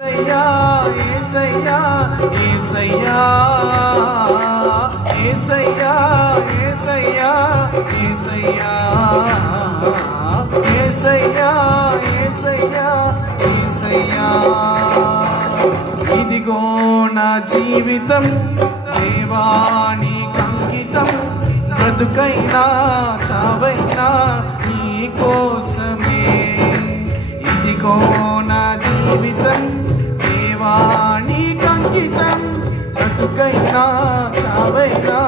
యేసయ్యా యేసయ్యా యేసయ్యా యేసయ్యా యేసయ్యా యేసయ్యా యేసయ్యా యేసయ్యా యేసయ్యా ఇదిగో నా జీవితం దేవానికి అంకితం బ్రతుకైనా చావైనా నీ కోసమే ఇదిగో నా జీవితం దేవానికి అంకితం బ్రతుకైనా చావైనా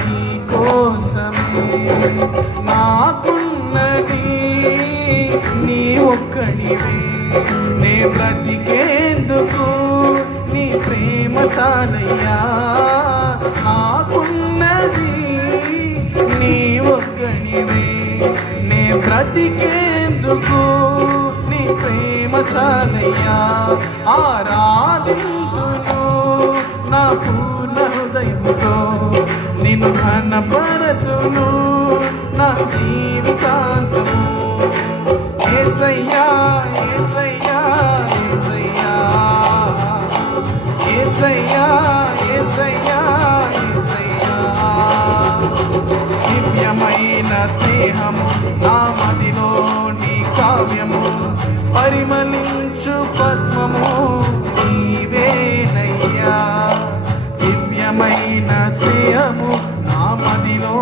నీ కోసమే నాకున్నది నీ ఒక్కడివే నే బ్రతికేందుకు నీ ప్రేమ చాలయ్యా నాకున్నది నీ ఒక్కడివే నే బ్రతికేందుకు నీ ప్రేమ చాలయ్యా ఆరాధింతును నా పూర్ణ హృదయముతో నిన్ను ఘనపరతును నా జీవితాంతము యేసయ్యా యేసయ్యా యేసయ్యా యేసయ్యా యేసయ్యా యేసయ్యా దివ్యమైన స్నేహము నా మదిలో నీ కావ్యము పరిమళించు పద్మము నీవేనయ్యా దివ్యమైన స్నేహము నా మదిలో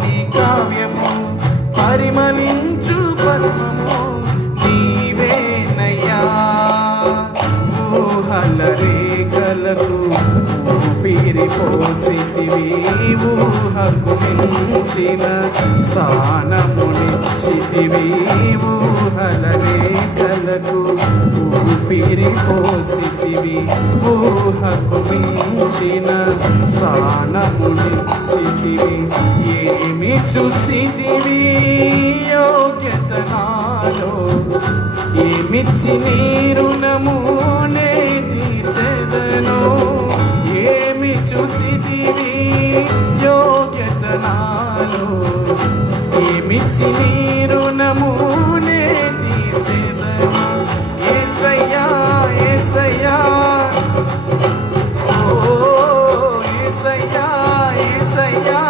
నీ కావ్యము పరిమళించు పద్మము నీవేనయ్యా ఊహల రేఖలకు ఊపిరి పోసితివి ఊహకు మించిన స్థానమునిచ్చితివి ఊహల రేఖలకు ఊపిరి పోసితివి ఊహకు మించిన స్థానమునిచ్చితివి ఏమి చూసితివి యోగ్యత నాలో ఏమిచ్చి నీ రుణము నే తీర్చెదను ఏమి చూసితివి యోగ్యత నాలో ఏమిచ్చి నీ రుణము నే తీర్చెదను యేసయ్యా యేసయ్యా ఓ యేసయ్యా యేసయ్యా